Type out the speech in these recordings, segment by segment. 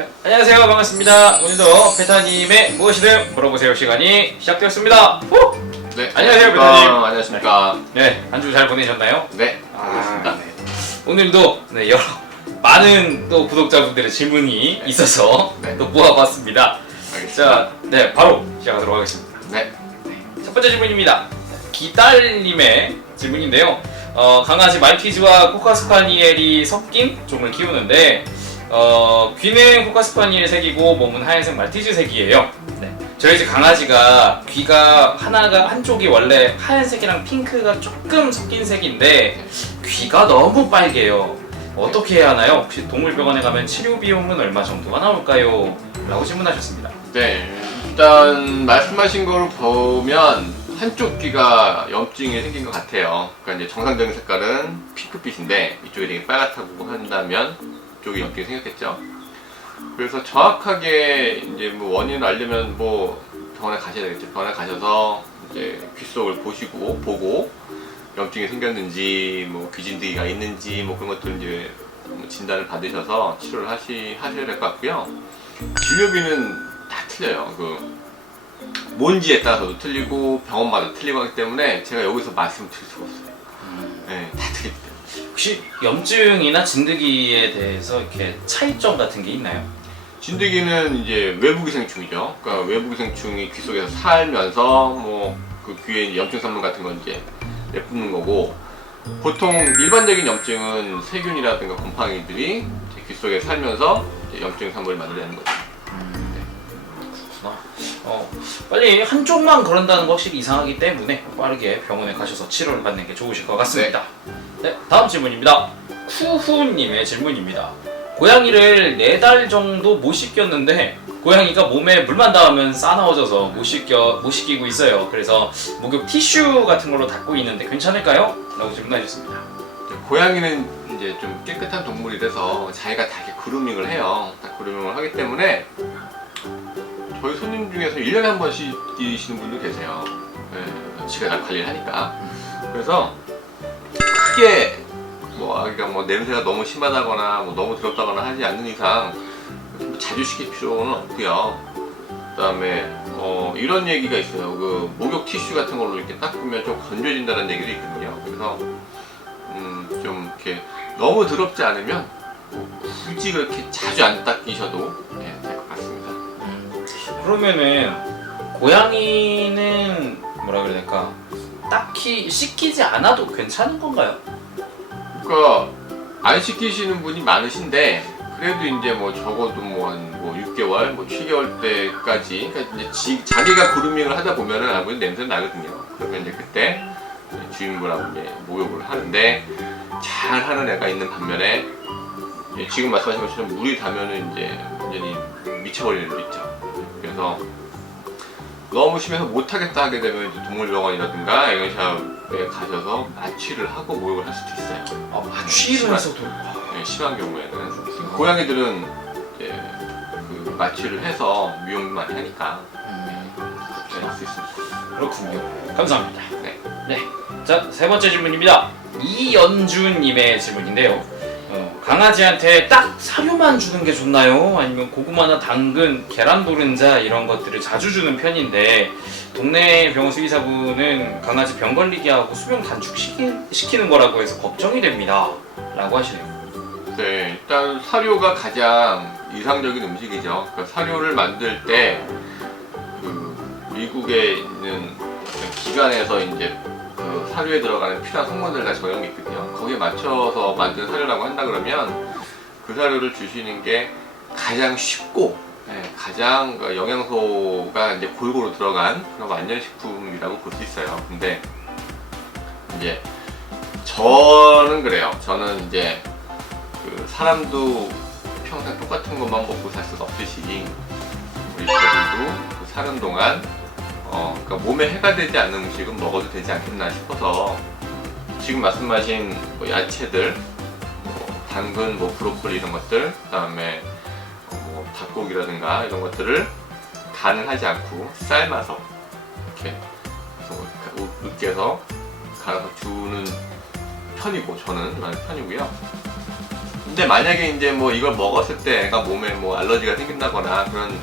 자, 안녕하세요. 반갑습니다. 오늘도 페타님의 무엇이든 물어보세요 시간이 시작되었습니다. 후! 네, 안녕하세요, 페타님. 안녕하십니까. 네, 한 주 잘 보내셨나요? 네, 반갑습니다. 네. 오늘도 여러 많은 또 구독자분들의 질문이 있어서 네. 또 모아봤습니다. 알겠습니다. 자, 네, 바로 시작하도록 하겠습니다. 네, 첫 번째 질문입니다. 기딸님의 질문인데요. 강아지 말티즈와 코카스파니엘이 섞인 종을 키우는데 귀는 코카스파니엘 색이고 몸은 하얀색 말티즈 색이에요. 네. 저희 집 강아지가 귀가 한쪽이 원래 하얀색이랑 핑크가 조금 섞인 색인데 귀가 너무 빨개요. 어떻게 해야 하나요? 혹시 동물병원에 가면 치료 비용은 얼마 정도가 나올까요? 라고 질문하셨습니다. 네. 일단 말씀하신 거로 보면 한쪽 귀가 염증이 생긴 것 같아요. 그러니까 이제 정상적인 색깔은 핑크빛인데 이쪽이 되게 빨갛다고 한다면 이쪽이 염증이 생겼겠죠. 그래서 정확하게 이제 뭐 원인을 알려면 뭐 병원에 가셔야 되겠죠. 병원에 가셔서 이제 귀 속을 보고 염증이 생겼는지 뭐 귀진드기가 있는지 뭐 그런 것들 이제 진단을 받으셔서 치료를 하셔야 될 것 같고요. 진료비는 다 틀려요. 뭔지에 따라서도 틀리고 병원마다 틀리고 하기 때문에 제가 여기서 말씀드릴 수가 없어요. 네, 다 틀리기 때문에. 혹시 염증이나 진드기에 대해서 이렇게 차이점 같은 게 있나요? 진드기는 이제 외부기생충이죠. 그러니까 외부기생충이 귀 속에서 살면서 뭐 그 귀에 염증 산물 같은 건 이제 내뿜는 거고, 보통 일반적인 염증은 세균이라든가 곰팡이들이 이제 귀 속에 살면서 이제 염증 산물을 만들어내는 거죠. 빨리 한쪽만 그런다는 거 확실히 이상하기 때문에 빠르게 병원에 가셔서 치료를 받는 게 좋으실 것 같습니다. 네, 다음 질문입니다. 쿠후님의 질문입니다. 고양이를 4달 정도 못 씻겼는데 고양이가 몸에 물만 닿으면 싸나워져서 못 씻기고 있어요. 그래서 목욕 티슈 같은 걸로 닦고 있는데 괜찮을까요? 라고 질문하셨습니다. 고양이는 이제 좀 깨끗한 동물이라서 자기가 다 이렇게 그루밍을 해요. 다 그루밍을 하기 때문에 저희 손님 중에서 1년에 한 번 씻기시는 분도 계세요. 네, 지가 다 관리를 하니까. 그래서 크게 아기가 냄새가 너무 심하다거나 너무 더럽다거나 하지 않는 이상 자주 씻길 필요는 없고요. 그다음에 이런 얘기가 있어요. 목욕 티슈 같은 걸로 이렇게 닦으면 좀 건조해진다는 얘기도 있거든요. 그래서 좀 이렇게 너무 더럽지 않으면 굳이 그렇게 자주 안 닦이셔도 될 것 같습니다. 그러면은 고양이는 뭐라 그래야 될까? 딱히 씻기지 않아도 괜찮은 건가요? 그러니까 안 씻기시는 분이 많으신데 그래도 이제 적어도 한 6개월, 7개월 때까지, 그러니까 이제 자기가 그루밍을 하다 보면은 아무래도 냄새가 나거든요. 그러면 이제 그때 주인분하고 이제 목욕을 하는데 잘 하는 애가 있는 반면에 지금 말씀하신 것처럼 물이 닿으면은 이제 완전히 미쳐버리는 애도 있죠. 그래서 너무 심해서 못하겠다 하게 되면 이제 동물병원이라든가 애견샵에 가셔서 마취를 하고 목욕을 할 수도 있어요. 마취를 해서도? 네, 심한 경우에는. 고양이들은 이제 마취를 해서 미용도 많이 하니까 그렇게 할 수 있습니다. 그렇군요. 감사합니다. 네. 자, 세 번째 질문입니다. 이연주님의 질문인데요. 강아지한테 딱 사료만 주는 게 좋나요? 아니면 고구마나 당근, 계란 노른자 이런 것들을 자주 주는 편인데 동네 병원 수의사분은 강아지 병 걸리게 하고 수명 단축시키는 거라고 해서 걱정이 됩니다. 라고 하시네요. 네, 일단 사료가 가장 이상적인 음식이죠. 그러니까 사료를 만들 때 미국에 있는 기관에서 이제 사료에 들어가는 필요한 성분들 다 정해놓은 게 있거든요. 거기에 맞춰서 만든 사료라고 한다 그러면 그 사료를 주시는 게 가장 쉽고 가장 영양소가 이제 골고루 들어간 그런 완전식품이라고 볼 수 있어요. 근데 이제 저는 그래요. 저는 이제 사람도 평생 똑같은 것만 먹고 살 수가 없듯이 우리 개들도 사는 동안 그러니까 몸에 해가 되지 않는 음식은 먹어도 되지 않겠나 싶어서 지금 말씀하신 야채들, 당근, 브로콜리 이런 것들, 그다음에 닭고기라든가 이런 것들을 간을 하지 않고 삶아서 이렇게 으깨서 갈아서 주는 편이고 저는 많은 편이고요. 근데 만약에 이제 뭐 이걸 먹었을 때 애가 몸에 뭐 알러지가 생긴다거나 그런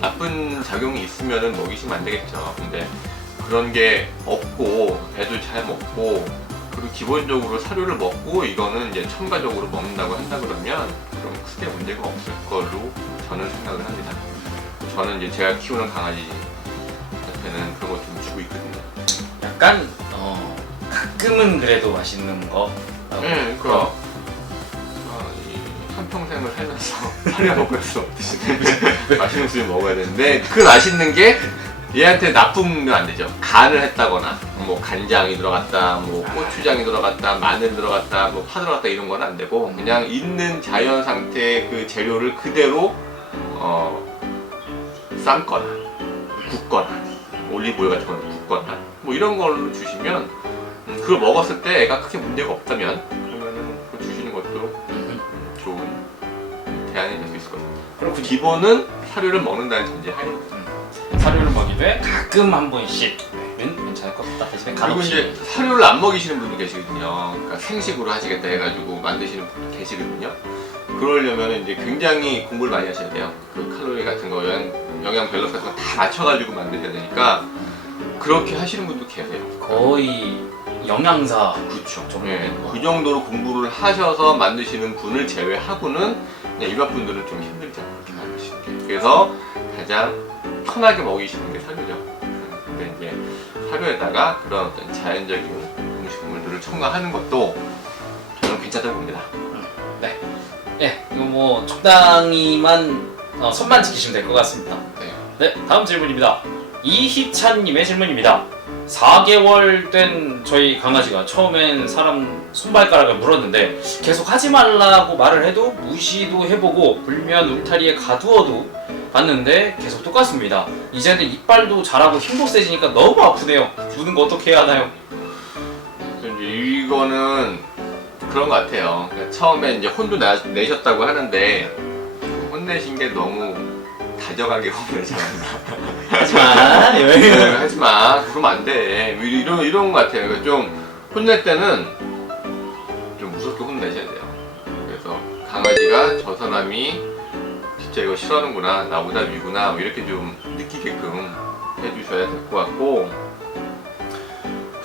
나쁜 작용이 있으면은 먹이시면 안 되겠죠. 근데 그런 게 없고 애도 잘 먹고 그리고 기본적으로 사료를 먹고 이거는 이제 첨가적으로 먹는다고 한다 그러면 그럼 크게 문제가 없을 걸로 저는 생각을 합니다. 저는 이제 제가 키우는 강아지한테는 그런 거 좀 주고 있거든요. 약간 가끔은 그래도 맛있는 거. 네, 그러니까 이 한평생을 살면서 사료 먹을 수 없듯이 맛있는 수를 먹어야 되는데 그 맛있는 게 얘한테 나쁘면 안 되죠. 간을 했다거나 뭐 간장이 들어갔다, 뭐 고추장이 들어갔다, 마늘 들어갔다, 뭐 파 들어갔다 이런 건 안 되고 그냥 있는 자연 상태의 그 재료를 그대로 삶거나 굽거나 올리브오일 같은 걸로 굽거나 뭐 이런 걸로 주시면 그걸 먹었을 때 애가 크게 문제가 없다면 그러면은 그거 주시는 것도 좋은 대안이 될 수 있을 것 같아요. 그리고 기본은 사료를 먹는다는 전제 하에입니다. 사료를 먹이되 가끔 한 번씩은 괜찮을 것 같다. 대신에 그리고 간혹 이제 사료를 안 먹이시는 분도 계시거든요. 그러니까 생식으로 하시겠다 해가지고 만드시는 분도 계시거든요. 그러려면 이제 굉장히 공부를 많이 하셔야 돼요. 그 칼로리 같은 거, 영양 밸런스 같은 거 다 맞춰가지고 만드셔야 되니까 그렇게 하시는 분도 계세요. 거의 영양사 그렇죠. 정도 예, 되는 거. 그 정도로 공부를 하셔서 만드시는 분을 제외하고는 그냥 일반 분들은 좀 힘들죠. 그렇게 만드시는 게. 그래서 가장 편하게 먹이시는 게 사료죠. 근데 이제 사료에다가 그런 어떤 자연적인 음식물들을 첨가하는 것도 저는 괜찮다고 봅니다. 네. 네, 이거 뭐 적당히만 손만 지키시면 될 것 같습니다. 네. 네, 다음 질문입니다. 이희찬님의 질문입니다. 4개월 된 저희 강아지가 처음엔 사람 손발가락을 물었는데 계속 하지 말라고 말을 해도 무시도 해보고 불면 울타리에 가두어도 봤는데 계속 똑같습니다. 이제는 이빨도 자라고 힘도 세지니까 너무 아프네요. 무는 거 어떻게 해야 하나요? 이제 이거는 그런 것 같아요. 그러니까 처음에 이제 혼도 내셨다고 하는데 혼내신 게 너무 다정하게 혼내지 하지만 하지 마. 그러면 안 돼. 이런 것 같아요. 그러니까 좀 혼낼 때는 좀 무섭게 혼내셔야 돼요. 그래서 강아지가 저 사람이 진짜 이거 싫어하는구나, 나보다 위구나, 뭐 이렇게 좀 느끼게끔 해주셔야 될 것 같고,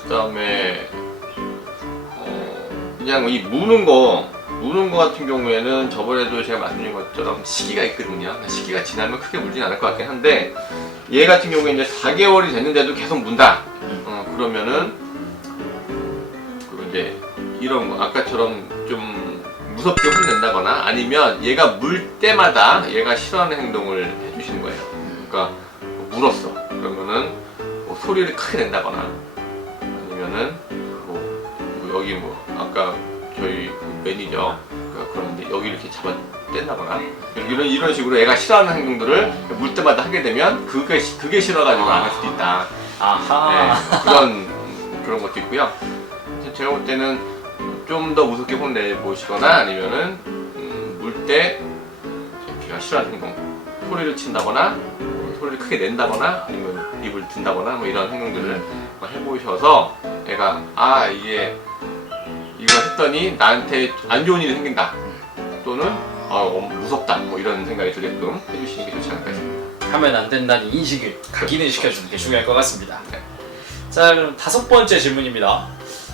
그 다음에 그냥 이 무는 거 같은 경우에는 저번에도 제가 말씀드린 것처럼 시기가 있거든요. 시기가 지나면 크게 물진 않을 것 같긴 한데 얘 같은 경우에 이제 4개월이 됐는데도 계속 문다. 그러면은 이제 이런 거 아까처럼 좀 무섭게 혼낸다거나 아니면 얘가 물 때마다 얘가 싫어하는 행동을 해주시는 거예요. 그러니까 물었어. 그러면은 뭐 소리를 크게 낸다거나 아니면은 뭐 여기 뭐 아까 저희 매니저 그런데 여기 이렇게 잡아 뗀다거나 이런 식으로 애가 싫어하는 행동들을 물 때마다 하게 되면 그게 싫어가지고 안 할 수도 있다. 아하. 네, 그런 것도 있고요. 제가 볼 때는 좀 더 무섭게 혼내보시거나 아니면은 물 때 걔가 싫어하는 행동 소리를 친다거나 소리를 크게 낸다거나 아니면 입을 든다거나 뭐 이런 행동들을 해보셔서 애가 이게 이거 했더니 나한테 안 좋은 일이 생긴다 또는 무섭다 뭐 이런 생각이 들게끔 해주시는 게 좋지 않을까 싶습니다. 하면 안 된다는 인식을 각인을 시켜주는 게 중요할 것 같습니다. 자, 그럼 5번째 질문입니다.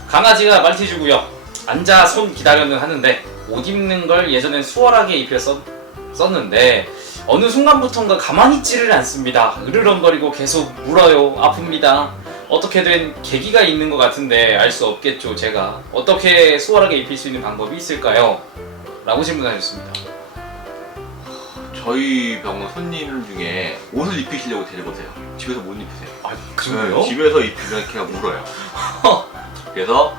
강아지가 말티즈고요. 앉아 손 기다려는 하는데 옷 입는 걸 예전엔 수월하게 입혔었는데 어느 순간부터인가 가만히 있지를 않습니다. 으르렁거리고 계속 물어요. 아픕니다. 어떻게 된 계기가 있는 것 같은데 알 수 없겠죠. 제가 어떻게 수월하게 입힐 수 있는 방법이 있을까요? 라고 질문하셨습니다. 저희 병원 손님 중에 옷을 입히시려고 데려오세요. 집에서 못 입히세요. 그 정도요? 집에서 입히면 걔가 물어요. 그래서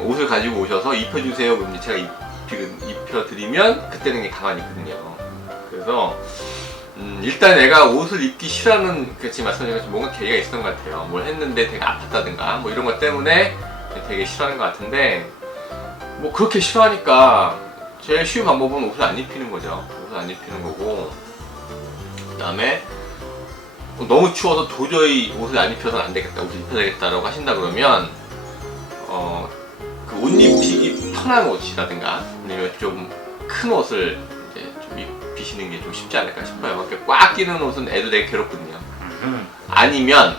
옷을 가지고 오셔서 입혀주세요. 그럼 이제 제가 입혀드리면 그때는 이게 가만히 있거든요. 그래서 일단 애가 옷을 입기 싫어하는 지금 말씀하신 것처럼 뭔가 계기가 있었던 것 같아요. 뭘 했는데 되게 아팠다든가 뭐 이런 것 때문에 되게 싫어하는 것 같은데 뭐 그렇게 싫어하니까 제일 쉬운 방법은 옷을 안 입히는 거죠. 옷을 안 입히는 거고 그 다음에 너무 추워서 도저히 옷을 안 입혀서는 안 되겠다, 옷을 입혀야 되겠다라고 하신다 그러면 그 옷 입히기 편한 옷이라든가 아니면 좀 큰 옷을 이제 좀 입히시는 게 좀 쉽지 않을까 싶어요. 이렇게 꽉 끼는 옷은 애도 되게 괴롭거든요. 아니면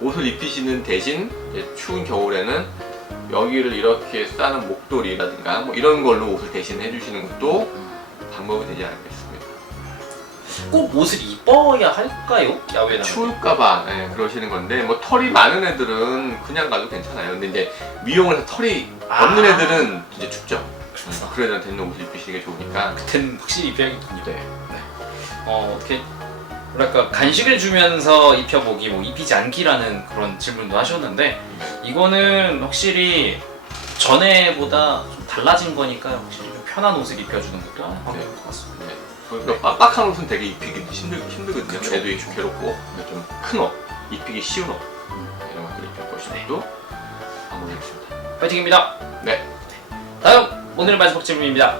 옷을 입히시는 대신 이제 추운 겨울에는 여기를 이렇게 싸는 목도리라든가 뭐 이런 걸로 옷을 대신 해주시는 것도 방법이 되지 않을까 싶습니다. 꼭 옷을 입어야 할까요? 야외 나갈 때? 추울까봐 그러시는 건데 뭐 털이 많은 애들은 그냥 가도 괜찮아요. 근데 이제 미용을 해서 털이 없는 애들은 이제 춥죠. 그래야 되는 옷을 입히시는 게 좋으니까. 그땐 확실히 입혀야겠군요. 네. 어떻게 뭐랄까 간식을 주면서 입혀보기, 뭐 입히지 않기라는 그런 질문도 하셨는데 이거는 확실히 전에보다 좀 달라진 거니까 확실히 좀 편한 옷을 입혀주는 것도 하나 방법인 것 같습니다. 네. 그러니까 빡빡한 옷은 되게 입히기 힘들거든요. 그쵸. 애도 입기 괴롭고 좀 큰 옷, 입히기 쉬운 옷 이런 것들을 입혀보시는 것도 방법이겠습니다. 파이팅입니다. 네. 다음 오늘의 마지막 질문입니다.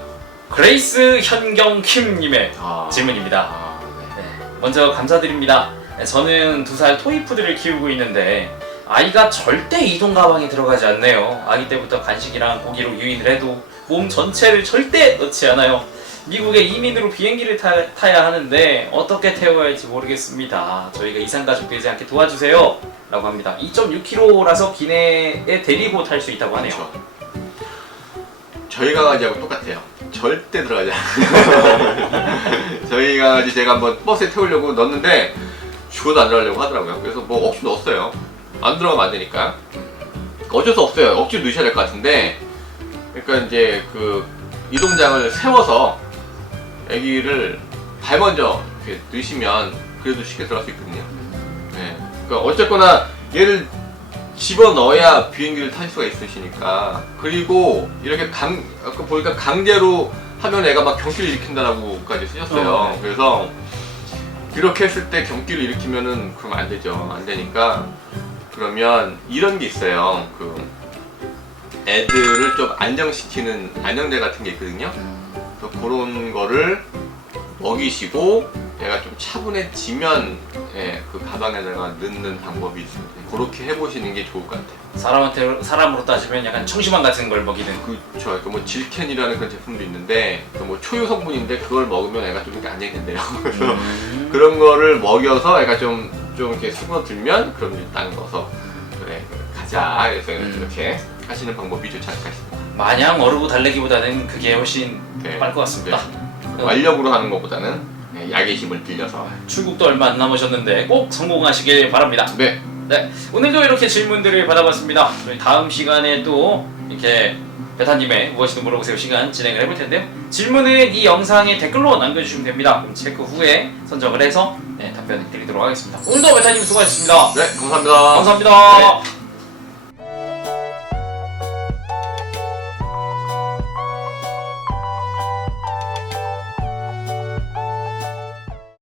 그레이스 현경킴님의 아, 질문입니다. 네. 네, 먼저 감사드립니다. 네, 저는 2살 토이푸드를 키우고 있는데 아이가 절대 이동 가방에 들어가지 않네요. 아기 때부터 간식이랑 고기로 유인을 해도 몸 전체를 절대 넣지 않아요. 미국에 이민으로 비행기를 타야 하는데 어떻게 태워야 할지 모르겠습니다. 저희가 이산가족 되지 않게 도와주세요. 라고 합니다. 2.6kg라서 기내에 데리고 탈 수 있다고 하네요. 그렇죠. 저희 강아지하고 똑같아요. 절대 들어가지 않아요. 저희 강아지 제가 한번 버스에 태우려고 넣었는데 죽어도 안 들어가려고 하더라고요. 그래서 뭐 억지 넣었어요. 안 들어가면 안 되니까. 어쩔 수 없어요. 억지로 넣으셔야 될 것 같은데, 그러니까 이제 그 이동장을 세워서 아기를 발 먼저 이렇게 넣으시면 그래도 쉽게 들어갈 수 있거든요. 네. 그러니까 어쨌거나 얘를 집어 넣어야 비행기를 탈 수가 있으시니까. 그리고 이렇게 아까 보니까 강제로 하면 애가 막 경기를 일으킨다라고까지 쓰셨어요. 그래서 이렇게 했을 때 경기를 일으키면은 그럼 안 되죠. 안 되니까 그러면 이런 게 있어요. 그 애들을 좀 안정시키는 안정제 같은 게 있거든요. 그래서 그런 거를 먹이시고 얘가 좀 차분해지면 그 가방에다가 넣는 방법이 있습니다. 그렇게 해보시는 게 좋을 것 같아요. 사람으로 따지면 약간 청심환 같은 걸 먹이는. 그렇죠. 그 뭐 질켄이라는 그런 제품도 있는데 그 뭐 초유 성분인데 그걸 먹으면 애가 좀 이렇게 안정이 된대요. 그래서 그런 거를 먹여서 애가 좀 이렇게 수그러들면 그럼 일단 넣어서 그래 가자. 그래서 이렇게 하시는 방법이 좋지 않을까 싶습니다. 마냥 어르고 달래기보다는 그게 훨씬 빠를 것 같습니다. 완력으로 하는 것보다는 약의 힘을 빌려서. 출국도 얼마 안 남으셨는데 꼭 성공하시길 바랍니다. 네. 네, 오늘도 이렇게 질문들을 받아봤습니다. 저희 다음 시간에 또 이렇게 베타님의 무엇이든 물어보세요 시간 진행을 해볼 텐데요. 질문은 이 영상에 댓글로 남겨주시면 됩니다. 그럼 체크 후에 선정을 해서 답변 드리도록 하겠습니다. 오늘도 베타님 수고하셨습니다. 네, 감사합니다. 감사합니다. 네.